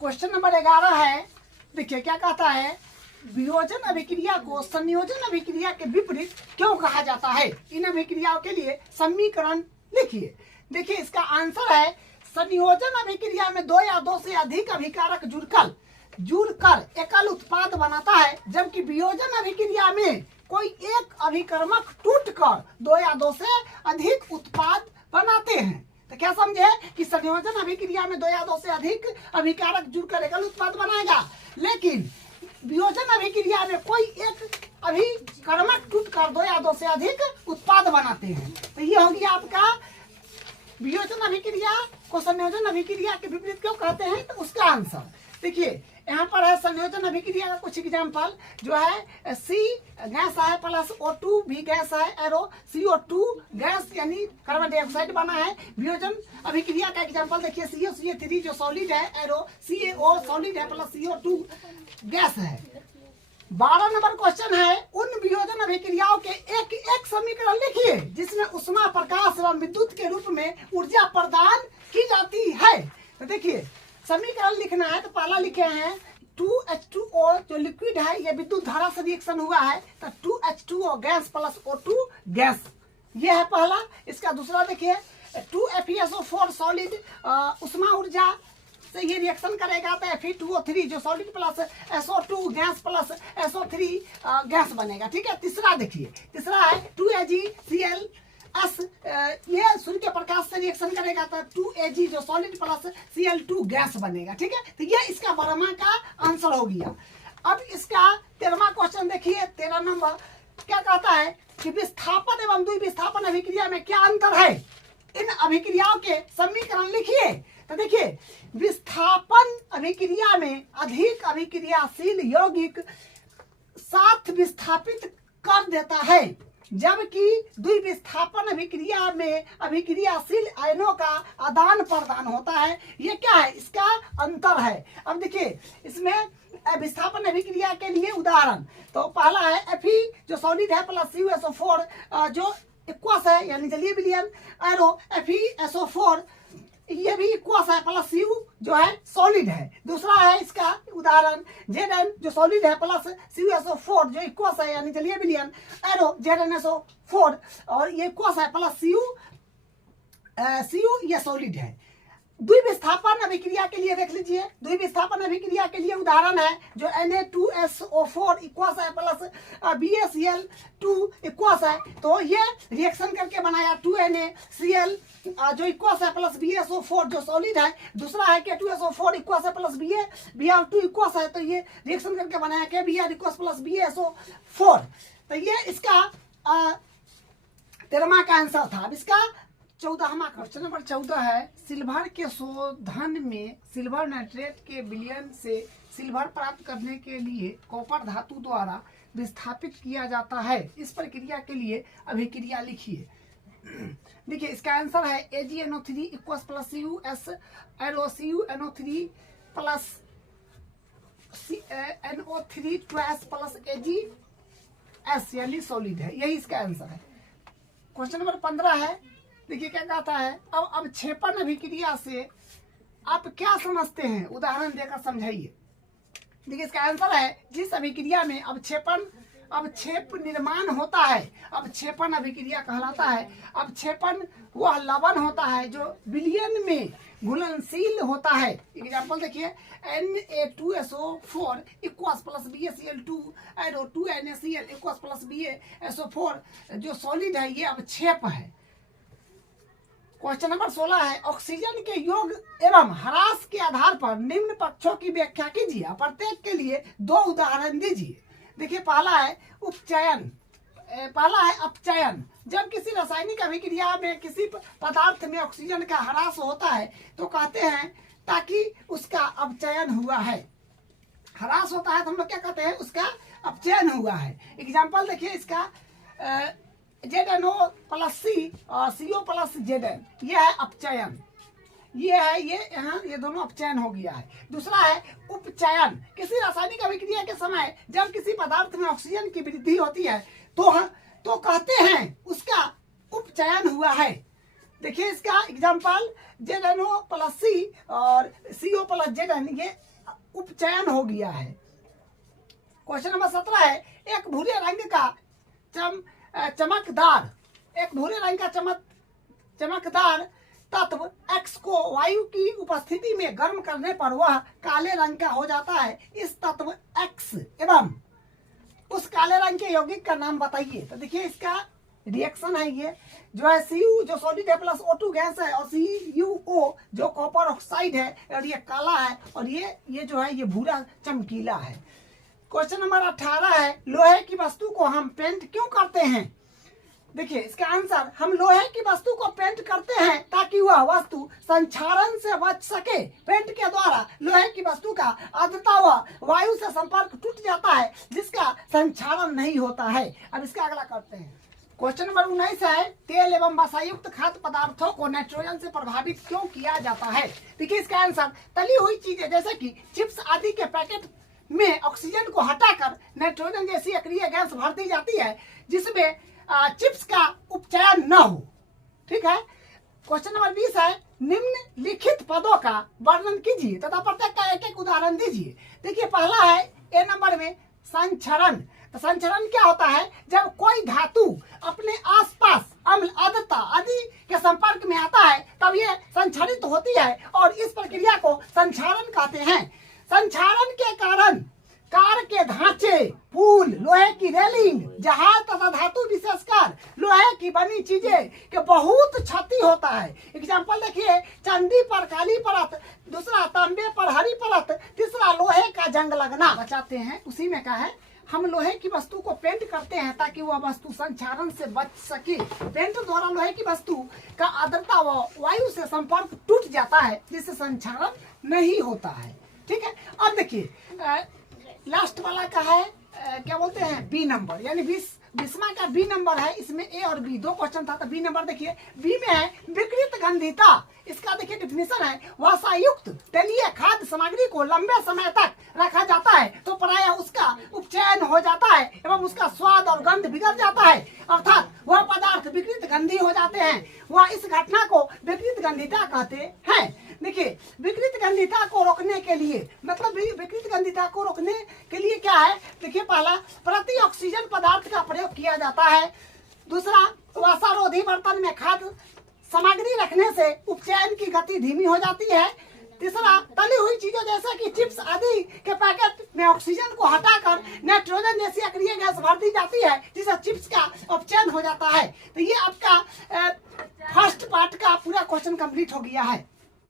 Question number 11 है। देखिए क्या कहता है, वियोजन अभिक्रिया को संयोजन अभिक्रिया के विपरीत क्यों कहा जाता है? इन अभिक्रियाओं के लिए समीकरण लिखिए। देखिए इसका आंसर है, संयोजन अभिक्रिया में दो या दो से अधिक अभिकारक जुड़कर एकल उत्पाद बनाता है, जबकि वियोजन अभिक्रिया में कोई एक अभिकर्मक टूटकर दो या दो से अधिक उत्पाद बनाते हैं। तो क्या समझे कि संयोजन अभिक्रिया में दो या दो से अधिक अभिकारक जुड़कर एकल उत्पाद बनाएगा, लेकिन वियोजन अभिक्रिया में कोई एक अभिकर्मक टूटकर दो या दो से अधिक उत्पाद बनाते हैं। तो ये होगी आपका वियोजन अभिक्रिया को संयोजन अभिक्रिया के विपरीत क्यों कहते हैं, तो उसका आंसर देखिए यहाँ पर है। संयोजन अभिक्रिया का कुछ एग्जाम्पल जो है, C गैस है प्लस O2 भी गैस है, एरो CO2 गैस यानी कार्बन डाइऑक्साइड बना है। वियोजन अभिक्रिया का एग्जाम्पल देखिए, COCA3 जो सॉलिड है, एरो CaO सॉलिड है प्लस CO2 गैस है। 12 नंबर क्वेश्चन है, उन वियोजन अभिक्रियाओं के एक एक समीकरण लिखिए जिसमें उष्मा, प्रकाश एवं विद्युत के रूप में ऊर्जा प्रदान की जाती है। तो देखिए समीकरण लिखना है, तो पहला लिखे हैं 2H2O जो लिक्विड है, ये विद्युत धारा से रिएक्शन हुआ है, तो 2H2O gas plus O2 gas, ये है पहला। इसका दूसरा देखिए 2FeSO4 सॉलिड, उष्मा ऊर्जा से ये रिएक्शन करेगा तो Fe2O3 जो solid plus SO2 gas plus SO3 gas बनेगा। ठीक है। तीसरा देखिए, तीसरा है 2AgCl ये सूर्य के प्रकाश से रिएक्शन करेगा तो 2Ag जो सॉलिड प्लस Cl2 गैस बनेगा। ठीक है। तो ये इसका 12वां का आंसर हो गया। अब इसका 13वां क्वेश्चन देखिए, 13 नंबर क्या कहता है कि विस्थापन एवं द्विविस्थापन अभिक्रिया में क्या अंतर है? इन अभिक्रियाओं के समीकरण लिखिए। तो देखिए विस्थापन अभिक्रिया में अधिक अभिक्रियाशील यौगिक साथ विस्थापित कर देता है, जबकि द्विविस्थापन अभिक्रिया में अभिक्रियाशील आयनों का आदान प्रदान होता है। ये क्या है, इसका अंतर है। अब देखिए इसमें विस्थापन अभिक्रिया के लिए उदाहरण, तो पहला है Fe जो सॉलिड है प्लस CuSO4 जो इक्वस है यानी जलीय विलयन, एरो FeSO4 ये भी इक्वस है प्लस Cu जो है सॉलिड है। दूसरा है इसका उदाहरण Zn जो सॉलिड है प्लस CuSO4 जो इक्वस है यानी जलीय विलयन, एरो ZnSO4 और ये इक्वस है प्लस Cu ये सॉलिड है। द्विविस्थापन अभिक्रिया के लिए देख लीजिए, द्विविस्थापन अभिक्रिया के लिए उदाहरण है जो Na2SO4 इक्वस है प्लस BaCl2 इक्वस है, तो ये रिएक्शन करके बनाया 2NaCl जो इक्वस है प्लस BaSO4 जो सॉलिड है। दूसरा है K2SO4 इक्वस है प्लस Br2 इक्वस है, तो ये रिएक्शन करके बनाया KBr इक्वस प्लस BaSO4। तो ये इसका 13वां का आंसर था। अब इसका 14वां क्वेश्चन नंबर 14 है, सिल्वर के शोधन में सिल्वर नाइट्रेट के विलयन से सिल्वर प्राप्त करने के लिए कॉपर धातु द्वारा विस्थापित किया जाता है। इस प्रक्रिया के लिए अभिक्रिया लिखिए। देखिए इसका आंसर है AgNO3 equals plus CuS arrow CuNO3 plus NO3 twice plus AgS यानी सॉलिड है। यही इसका आंसर है। क्वेश्चन नंबर 15 है। देखिए क्या कहता है, अब अवक्षेपण अभिक्रिया से आप क्या समझते हैं, उदाहरण देकर समझाइए। देखिए इसका आंसर है, जिस अभिक्रिया में अवक्षेप निर्माण होता है, अवक्षेपण अभिक्रिया कहलाता है। अवक्षेपण वह लवण होता है जो विलयन में घुलनशील होता है। एग्जाम्पल देखिए Na2SO4 equals plus BaCl2 arrow 2NaCl equals plus BaSO4 जो सॉलिड है, ये अवक्षेप है। क्वेश्चन नंबर 16 है, ऑक्सीजन के योग एवं ह्रास के आधार पर निम्न पक्षों की व्याख्या कीजिए। प्रत्येक के लिए 2 उदाहरण दीजिए। देखिए पहला है उपचयन, पहला है अपचयन। जब किसी रासायनिक अभिक्रिया में किसी पदार्थ में ऑक्सीजन का ह्रास होता है तो कहते हैं ताकि उसका अपचयन हुआ है। ह्रास होता है तो हम लोग क्या कहते हैं, उसका अपचयन हुआ है। एग्जाम्पल देखिए इसका ZnO प्लस C और CO प्लस Zn, ये है अपचयन। ये है ये यहाँ ये दोनों अपचयन हो गया है। दूसरा है उपचयन, किसी रासायनिक अभिक्रिया के समय जब किसी पदार्थ में ऑक्सीजन की वृद्धि होती है तो कहते हैं उसका उपचयन हुआ है। देखिए इसका एग्जाम्पल ZnO प्लस C और CO प्लस Zn, ये उपचयन हो गया है। क्वेश्चन नंबर 17 है, एक भूरे रंग का चमकदार चमकदार तत्व X को वायु की उपस्थिति में गर्म करने पर वह काले रंग का हो जाता है। इस तत्व X एवं उस काले रंग के यौगिक का नाम बताइए। तो देखिए इसका रिएक्शन है, ये जो है Cu जो सॉलिड है प्लस O2 गैस है, और CuO जो कॉपर ऑक्साइड है, और ये काला है, और ये जो है ये भूरा चमकीला है। क्वेश्चन नंबर 18 है, लोहे की वस्तु को हम पेंट क्यों करते हैं? देखिए इसका आंसर, हम लोहे की वस्तु को पेंट करते हैं ताकि वह वस्तु संक्षारण से बच सके। पेंट के द्वारा लोहे की वस्तु का आर्द्रता व वायु से संपर्क टूट जाता है, जिसका संक्षारण नहीं होता है। अब इसका अगला करते हैं। क्वेश्चन नंबर 19 है, तेल एवं वसायुक्त खाद्य पदार्थों को नाइट्रोजन से प्रभावित क्यों किया जाता है? देखिए इसका आंसर, तली हुई चीजें जैसे कि चिप्स आदि के पैकेट में ऑक्सीजन को हटाकर नाइट्रोजन जैसी अक्रिय गैस भर दी जाती है, जिसमें चिप्स का उपचयन न हो। ठीक है। क्वेश्चन नंबर 20 है, निम्नलिखित पदों का वर्णन कीजिए तथा प्रत्येक का एक एक उदाहरण दीजिए। देखिए पहला है ए नंबर में संचरण। तो संचरण क्या होता है? जब कोई धातु अपने आसपास अम्ल आर्द्रता आदि के संपर्क में आता है तब ये संचरित होती है, और इस प्रक्रिया को संक्षारण कहते हैं। संक्षारण के कारण कार के ढांचे, पुल, लोहे की रेलिंग, जहाज तथा धातु विशेषकर लोहे की बनी चीजें के बहुत क्षति होता है। एग्जाम्पल देखिए, चांदी पर काली परत, दूसरा तांबे पर हरी परत, तीसरा लोहे का जंग लगना। बचाते हैं उसी में का है, हम लोहे की वस्तु को पेंट करते हैं ताकि वह वस्तु संक्षारण से बच सके। पेंट द्वारा लोहे की वस्तु का आर्द्रता व वायु से संपर्क टूट जाता है, जिससे संक्षारण नहीं होता है। ठीक है। अब देखिए लास्ट वाला का है क्या बोलते हैं, बी नंबर, यानी 20वां का बी नंबर है। इसमें ए और बी दो क्वेश्चन था, तो बी नंबर देखिए, बी में है विकृत गंधिता। इसका देखिए डिफिनेशन है, वसायुक्त तलीय खाद्य सामग्री को लंबे समय तक रखा जाता है तो प्रायः उसका उपचयन हो जाता है एवं उसका स्वाद और गंध बिगड़ जाता है, अर्थात वह पदार्थ विकृत गंधी हो जाते हैं। वह इस घटना को विकृत गंधिता कहते हैं। देखिए विकृत गंधिता को रोकने के लिए, मतलब विकृत गंधिता को रोकने के लिए क्या है? देखिए पहला, प्रति ऑक्सीजन पदार्थ का प्रयोग किया जाता है। दूसरा, वसारोधी बर्तन में खाद्य सामग्री रखने से उपचयन की गति धीमी हो जाती है। तीसरा, तली हुई चीजों जैसे कि चिप्स आदि के पैकेट में ऑक्सीजन को हटाकर नाइट्रोजन जैसी अक्रिय गैस भर दी जाती है, जिससे चिप्स का उपचयन हो जाता है। तो ये आपका फर्स्ट पार्ट का पूरा क्वेश्चन कंप्लीट हो गया है।